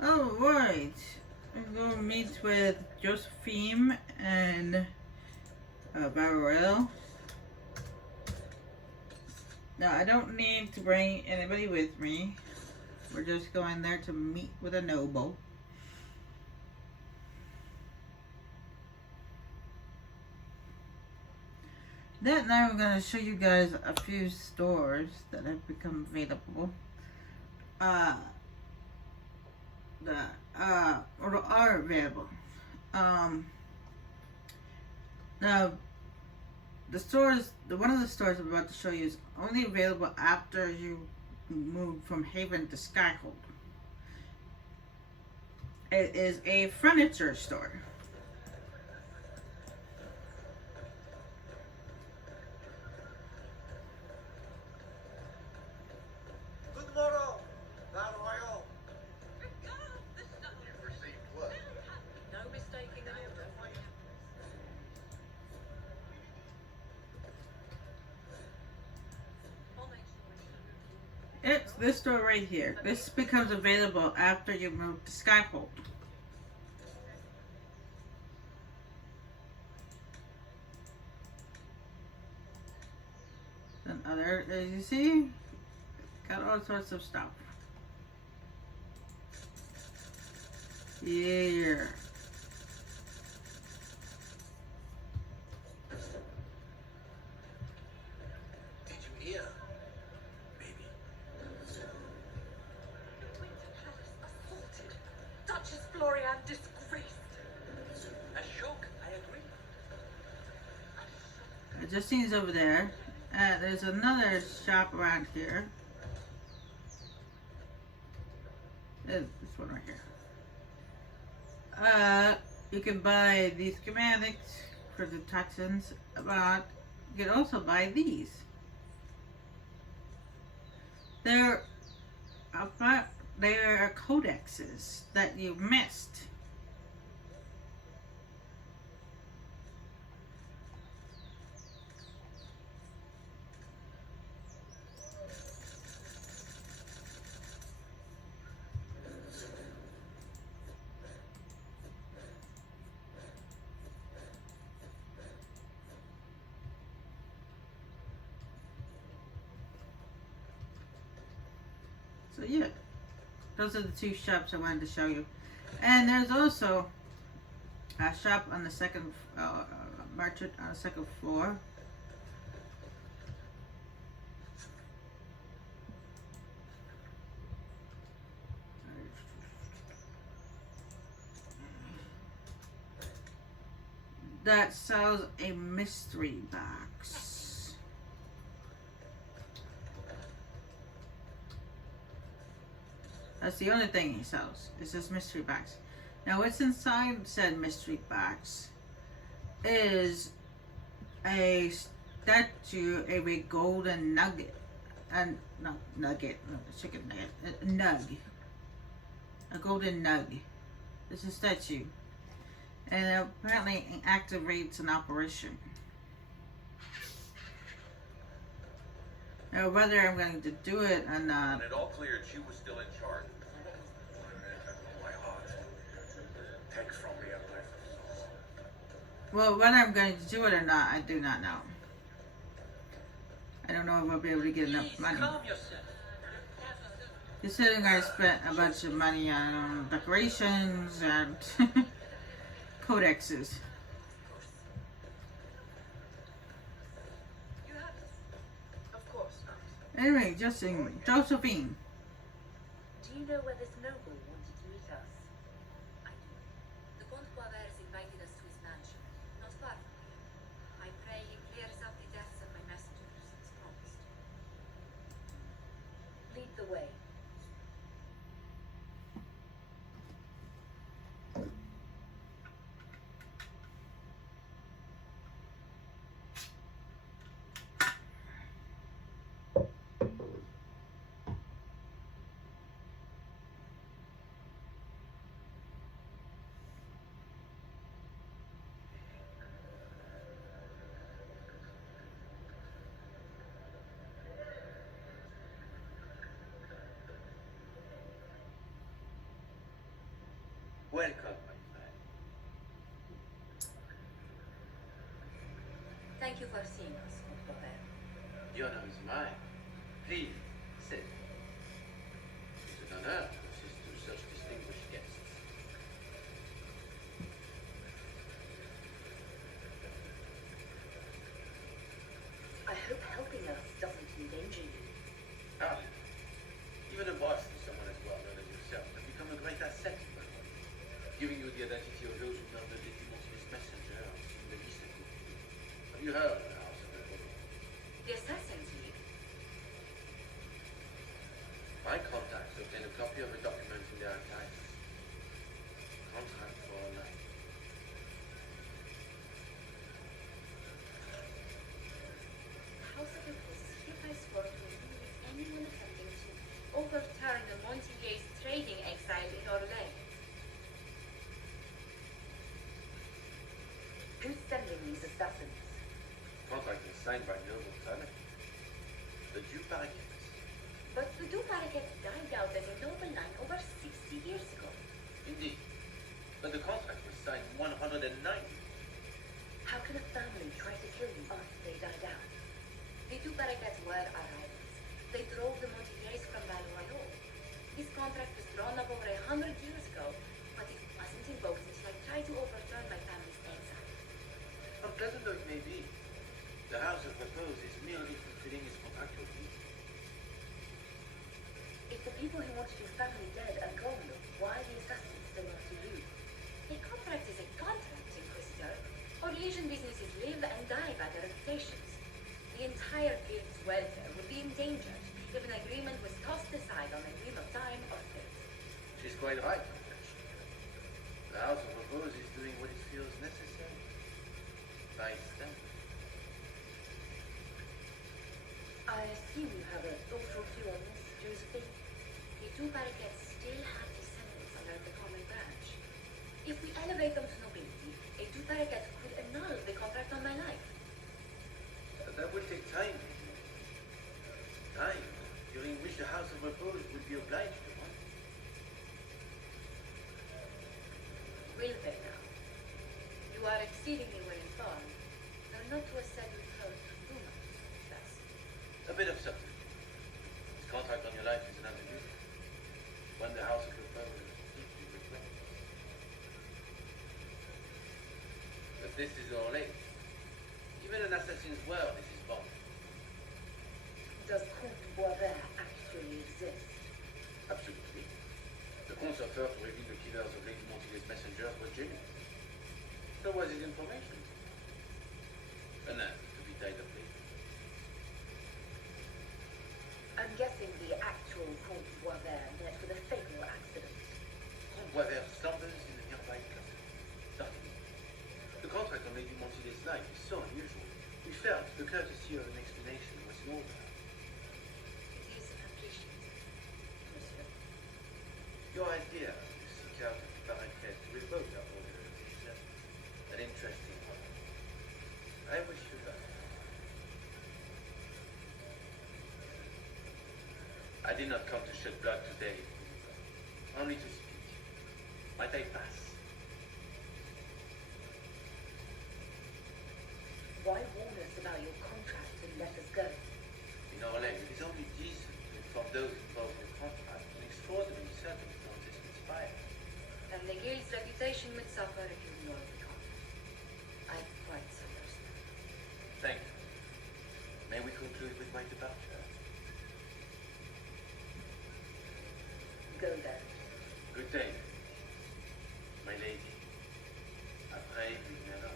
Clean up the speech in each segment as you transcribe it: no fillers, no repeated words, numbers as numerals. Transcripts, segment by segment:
Oh, right. I'm going to meet with Josephine and Barrel. Now, I don't need to bring anybody with me. We're just going there to meet with a noble. Then now I'm going to show you guys a few stores that have become available. That or are available. Um, Now one of the stores I'm about to show you is only available after you move from Haven to Skyhold. It is a furniture store. It's this store right here. This becomes available after you move to Skyhold. And other, as you see, got all sorts of stuff. Yeah. Did you hear? Maybe. Assaulted. Duchess Florian disgraced. A shock, I agree. Justine's over there. There's another shop around here. This one right here. You can buy these schematics for the toxins, but you can also buy these. They're codexes that you missed. So yeah, those are the two shops I wanted to show you. And there's also a shop on the second, merchant on the second floor. That sells a mystery box. That's the only thing he sells, is this mystery box. Now what's inside said mystery box is a statue of a golden nugget. And no, nugget, no, chicken nugget, nug. A golden nug. It's a statue. And it apparently activates an operation. Now whether I'm going to do it or not. When it all cleared, she was still in charge. My heart. Takes from me a life. Well, whether I'm going to do it or not, I do not know. I don't know if I'll be able to get enough money. Considering I spent a bunch of money on decorations and codexes. Of course not. Anyway, Josephine. Do you know where this noble wanted to meet us? I do. The Comte Poivers invited us to his mansion, not far from here. I pray he clears up the deaths of my messengers, as promised. Lead the way. Welcome, my friend. Thank you for seeing us, Comte Boisvert. The honor is mine. Please, sit. It's an honor to assist to such distinguished guests. I hope helping us doesn't endanger you. Ah, even a boss to someone as well known as yourself can become a great asset to my work, giving you the identity of those who murdered the Dumonti's messenger in the Eastern Group. Have you heard of the House of the Republic? The Assassin's League. My contacts obtained a copy of a document in their archives. Contract for a life. House of Repose is hereby sworn to eliminate anyone attempting to overturn the Montillier's trading exile in Orlais. Who's sending these assassins? Contract is signed by noble family. The Duke Parakeets. But the Duparquet died out as a noble line over 60 years ago. Indeed. But the contract was signed 190. How can a family try to kill you after they died out? The Duparquets were our rivals. They drove the Montillers from Valois. This contract was drawn up over 100 years ago, but it wasn't invoked until I tried to overturn my family's exile. Unpleasant though it may be, the House of Repose is merely fulfilling its contractual duty. If the people who wanted your family dead are gone, why are the assassins still after you? A contract is a contract, Inquisitor. Orlesian businesses live and die by their reputations. The entire guild's welfare would be endangered if an agreement was tossed aside on the whim of time or fate. She's quite right, Compassion. The House of Repose is doing what it feels necessary. By its standards. I assume you have a thought or two on this, Josephine? The Duparquets still have descendants under the common branch. If we elevate them to nobility, a Duparquet could annul the contract on my life. That will take time, maybe. Time during which the House of Repose will be obliged to run. Will they now? You are exceedingly well informed, though not to a set you heard too much, thus. A bit of subtlety. This contract on your life is an ambiguity. One the House of Repose deeply regrets. But this is Orlais. Even an assassin's world is his bond. Does Comte Boisvert actually exist? Absolutely. The Comte's offer to reveal the killers of Lady Montillier's messengers was genuine. So was his information. Enough to be tied up later. I'm guessing the actual Comte Boisvert met with a fatal accident. Comte Boisvert slumbers in the nearby castle. Nothing. The contract on Lady Montillier's life is so unusual. We felt the courtesy of an explanation was in order. It is appreciated, monsieur. Your idea to seek out a Paraquet to revoke our order is an interesting one. I wish you luck. I did not come to shed blood today, only to speak. Might I pass? Why warn us about your contract and let us go? In Orlais, it is only decent to inform those involved in the contract when extraordinary circumstances conspire. And the guild's reputation would suffer if you ignored the contract. I quite understand. Thank you. May we conclude with my departure? Go then. Good day, my lady. Après, we never.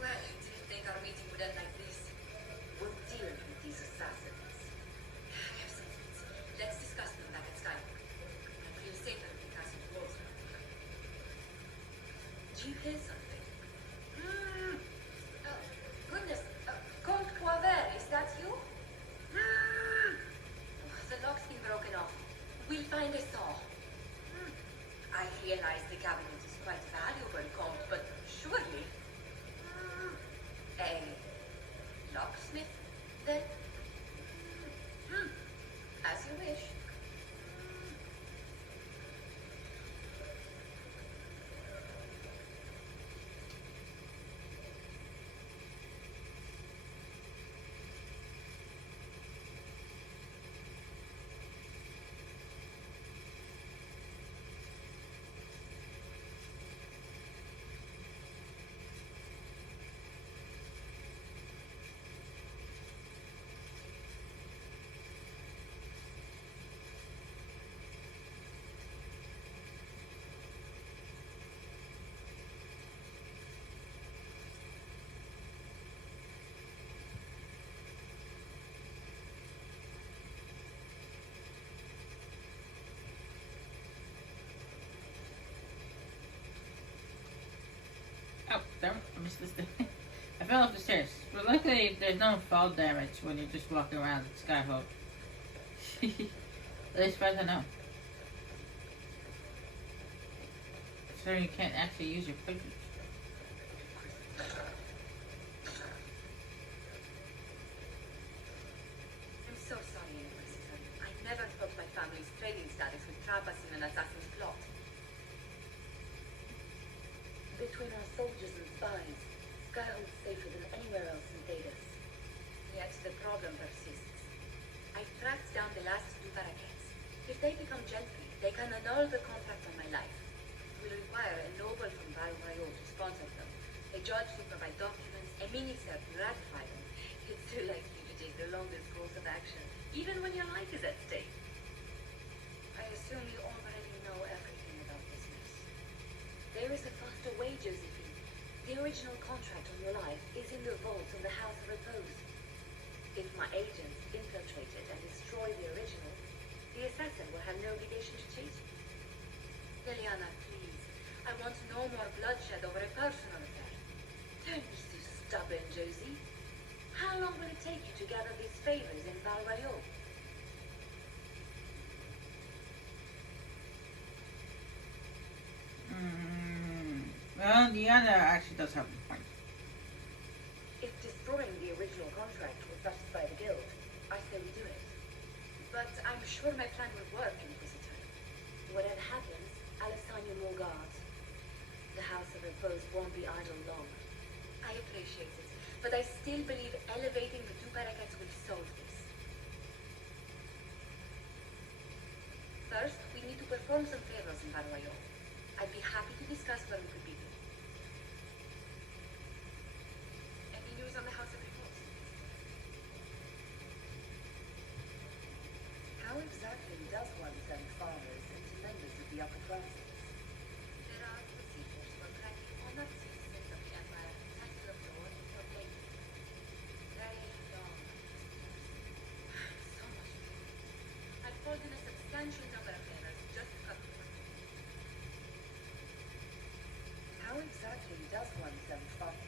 Well, I didn't think our meeting would end like this. We'll deal with these assassins. I have some thoughts. Let's discuss them back at Skywalk. I feel safer in the castle walls. Do you hear something? Oh, goodness. Comte Boisvert, is that you? Oh, the lock's been broken off. We'll find a saw. I realize the cabinet is quite valuable, Comte, but surely... Damn, I missed this thing. I fell off the stairs. But luckily, there's no fall damage when you're just walking around Skyhook. At least as far as I know. So you can't actually use your potions. I'm so sorry, Inquisitor. I never thought my family's trading status would trap us in an assassin's plot. Between our soldiers and spies, Skyhold's safer than anywhere else in Thedas. Yet the problem persists. I've tracked down the last two parakeets. If they become gentry, they can annul the contract on my life. It will require a noble from Val-Mayo to sponsor them, a judge to provide documents, a minister to ratify them. It's too likely to take the longest course of action, even when your life is at stake. I assume you already know everything about this mess. There is a faster way, Josephine. The original contract on your life is in the vault of the House of Repose. If my agents infiltrate it and destroy the original, the assassin will have no obligation to cheat. Liliana, please. I want no more bloodshed over a personal affair. Don't be so stubborn, Josie. How long will it take you to gather these favors in Val-Mayo? Well, Diana actually does have a point. If destroying the original contract will satisfy the guild, I say we do it. But I'm sure my plan will work, Inquisitor. Whatever happens, I'll assign you more guards. The House of Repose won't be idle long. I appreciate it, but I still believe elevating the two parakeets will solve this. First, we need to perform some favors in Val-Mayo. I'd be happy to discuss where we could begin. Any news on the House of Repose? How exactly does one send fathers into members of the upper classes? There are procedures for tracking honored citizens of the Empire, title of lord, or lady. Very long. So much. I've called in a substantial number of favors just to cover them. How exactly does one send fathers?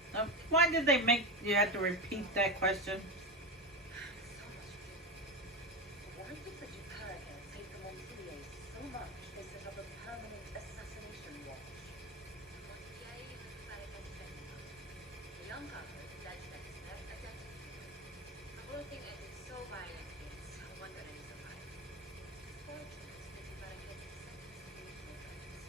Why did they make you have to repeat that question? So much. Why did the Duparakets hate the Montiliers so much they set up a permanent assassination watch? Montillay is a Duparecat criminal. The young couple, Judge Dexter, attempted to kill. The whole thing ended so violently, it's no wonder they survived. It's fortunate the Duparecat accepted some original terms.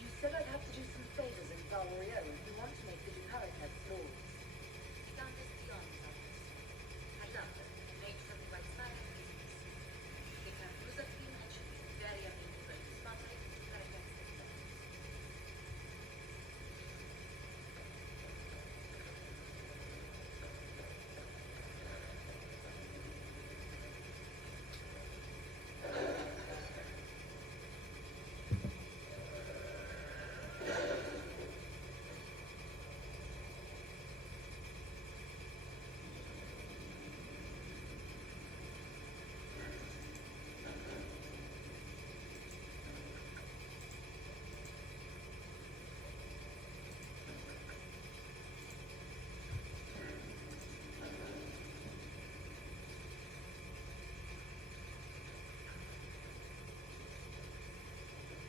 You said I'd have to do some favors in Val-Mayo if you want to make the Duparakets lords. The Countess Dion is on this. I love her and made sure to inspire business. If her Josephine and she is very amenable to sponsoring the Duparecats themselves.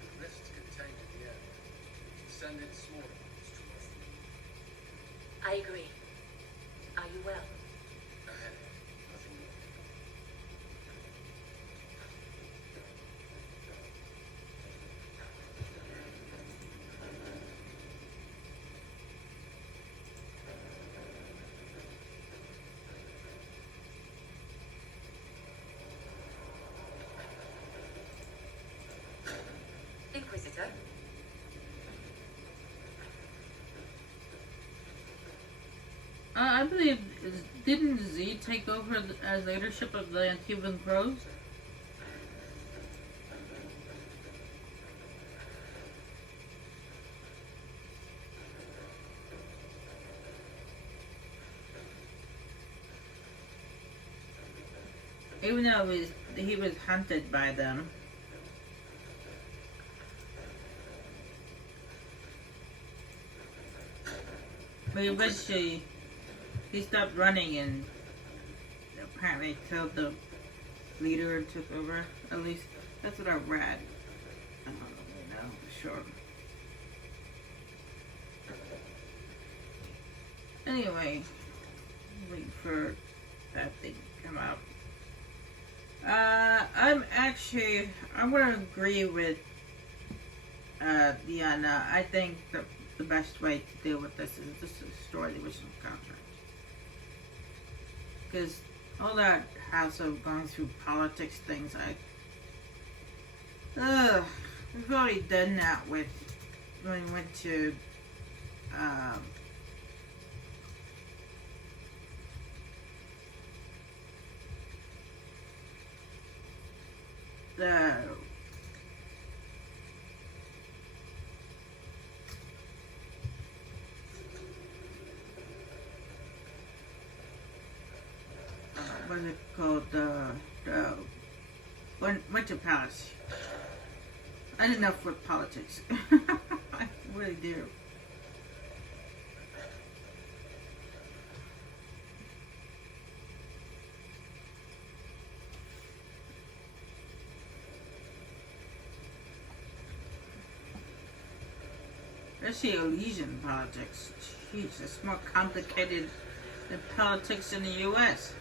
The rift's contained in the air. We can send in smaller ones to us. I agree. Are you well? Nothing more. Inquisitor? I believe, didn't Z take over as leadership of the Antivan Crows? Even though he was hunted by them. But eventually, he stopped running and apparently killed the leader and took over. At least that's what I read. I don't really know for sure. Anyway, wait for that thing to come out. I'm gonna agree with Diana. I think the best way to deal with this is just to destroy the original contract. Because all that hassle of going through politics things, we've already done that with when we went to the what is it called, the Winter Palace. I did enough with politics. I really do. Especially Elysian politics. Jeez, it's more complicated than politics in the U.S.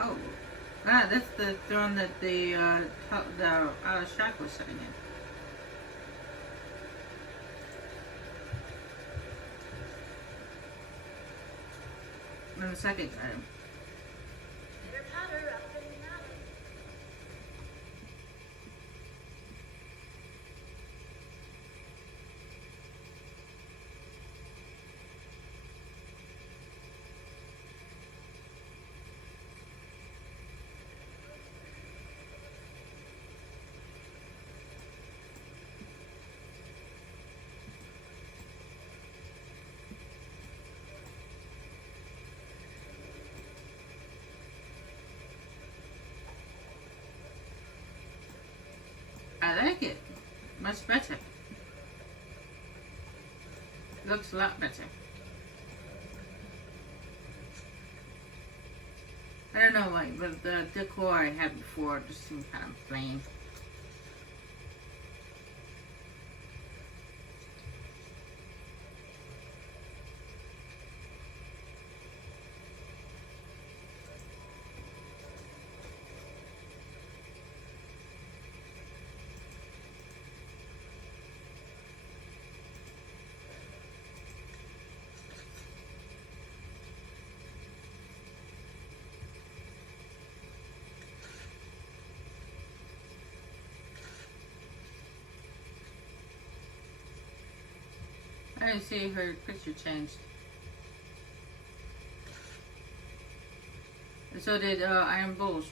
Oh, that's the throne that the Shack was sitting in. And the second time. Pitter patter up and down. I like it. Much better. Looks a lot better. I don't know why, but the decor I had before just seemed kind of plain. I didn't see her picture changed. So did Iron Bulls.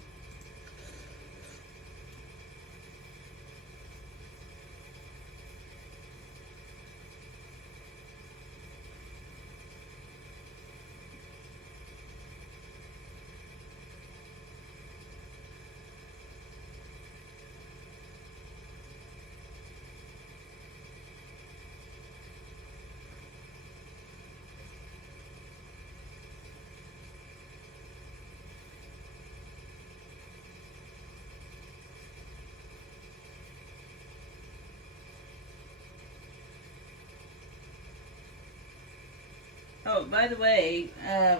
Oh, by the way,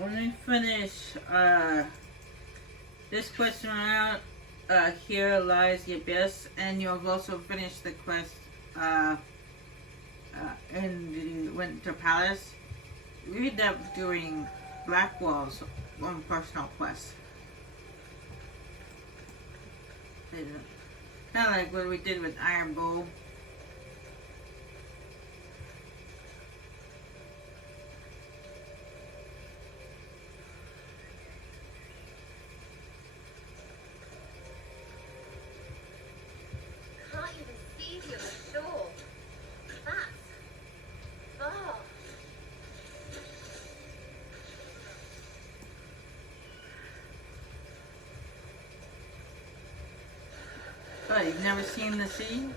when we finish this question round, here lies the abyss, and you have also finished the quest in the Winter Palace. We end up doing Blackwall's own personal quest. Kind of like what we did with Iron Bull. Can't even see the other shore. That's far. But you've never seen the sea?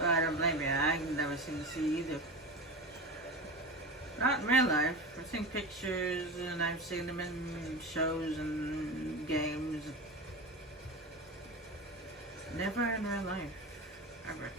Well, I don't blame you. I've never seen the sea either. Not in real life. I've seen pictures and I've seen them in shows and games. Never in real life. Ever.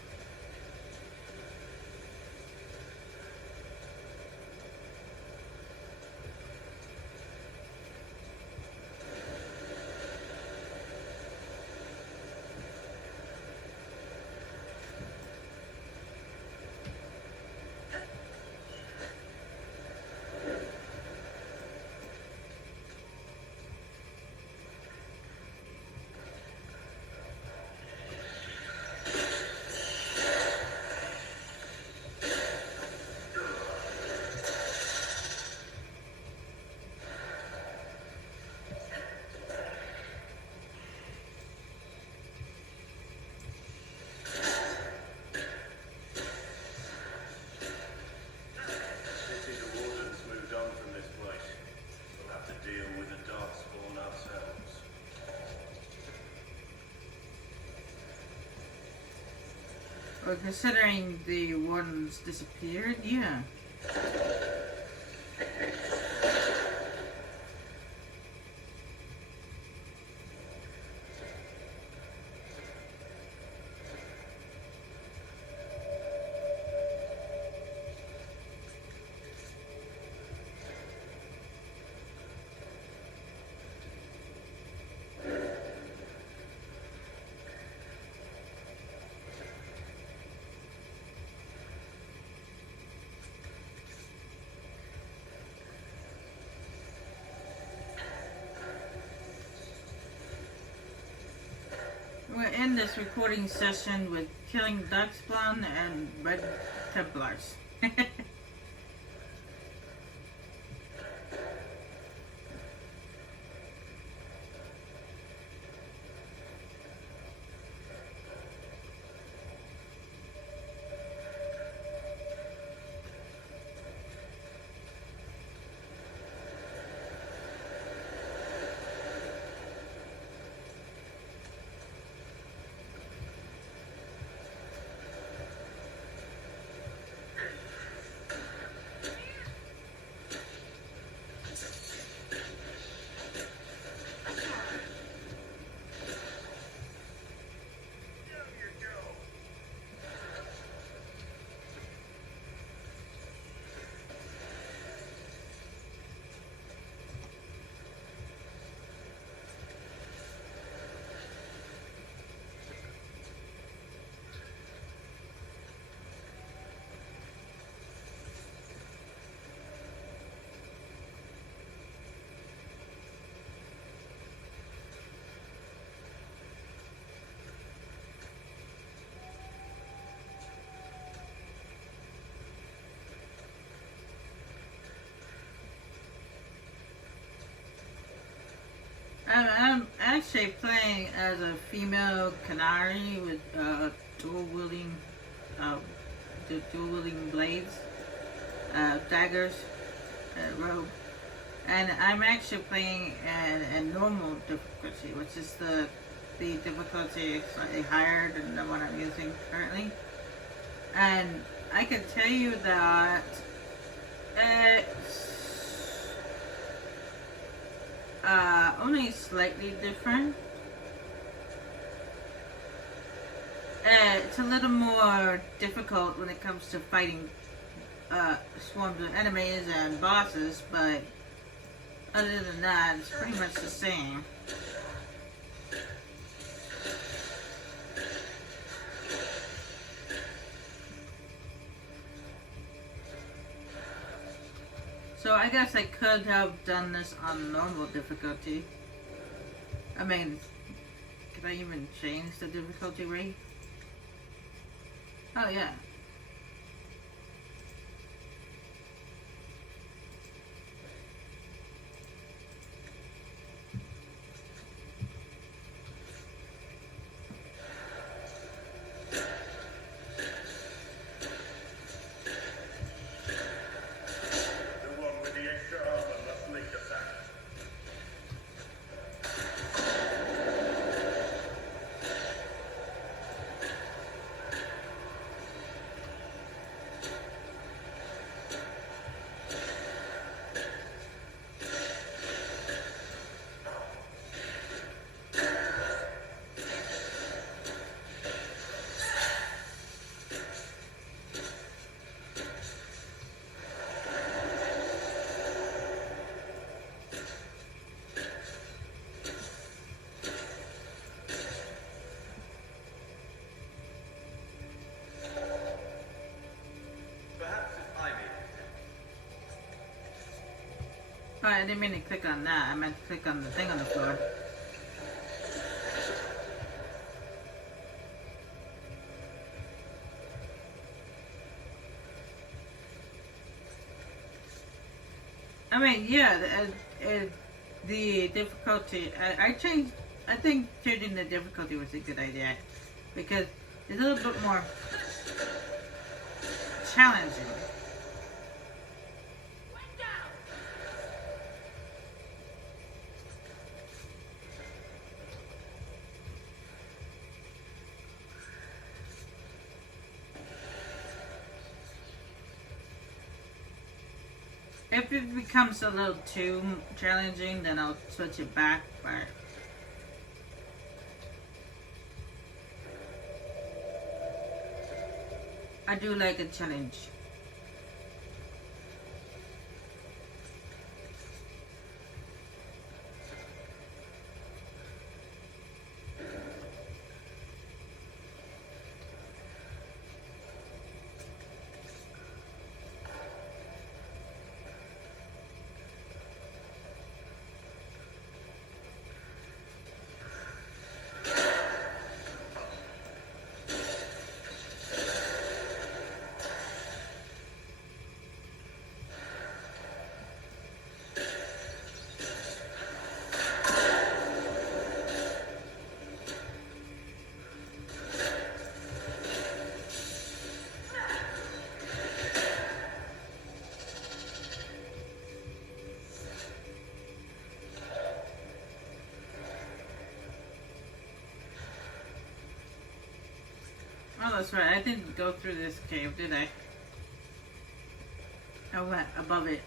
Pity the warden's moved on from this place. We'll have to deal with the darkspawn ourselves. Well, considering the wardens disappeared, yeah. We'll end this recording session with killing Darkspawn and Red Templars. actually playing as a female canary with dual wielding, the dual wielding blades, daggers, robe, and I'm actually playing at a normal difficulty, which is the difficulty slightly higher than the one I'm using currently. And I can tell you that it's only slightly different. It's a little more difficult when it comes to fighting swarms of enemies and bosses, but other than that, it's pretty much the same. So I guess I could have done this on normal difficulty. I mean, could I even change the difficulty rate? Oh yeah. Oh, I didn't mean to click on that. I meant to click on the thing on the floor. I mean, yeah, the difficulty, I changed, I think changing the difficulty was a good idea, because it's a little bit more challenging. If it becomes a little too challenging, then I'll switch it back, but I do like a challenge. Oh, that's right. I didn't go through this cave, did I? I went above it.